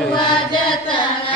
ಸರ್ವ ಜತನ